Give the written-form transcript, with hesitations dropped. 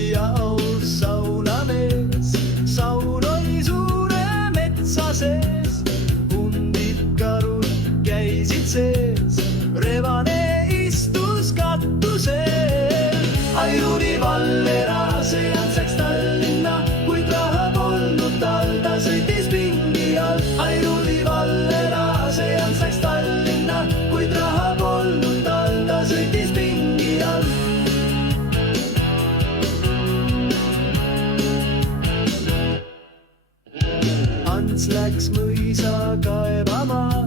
oli aus saunamees. Saun oli suure metsa sees, hundid, karud käisid sees, rebane istus katusel. Airuni Vallera, see läks Tallinna, kuid raha polnud tal, ta sõitis pingi all. Airuni Vallera, see läks Tallinna, kuid raha polnud tal, ta sõitis pingi all. Ants läks mõisa kaevama,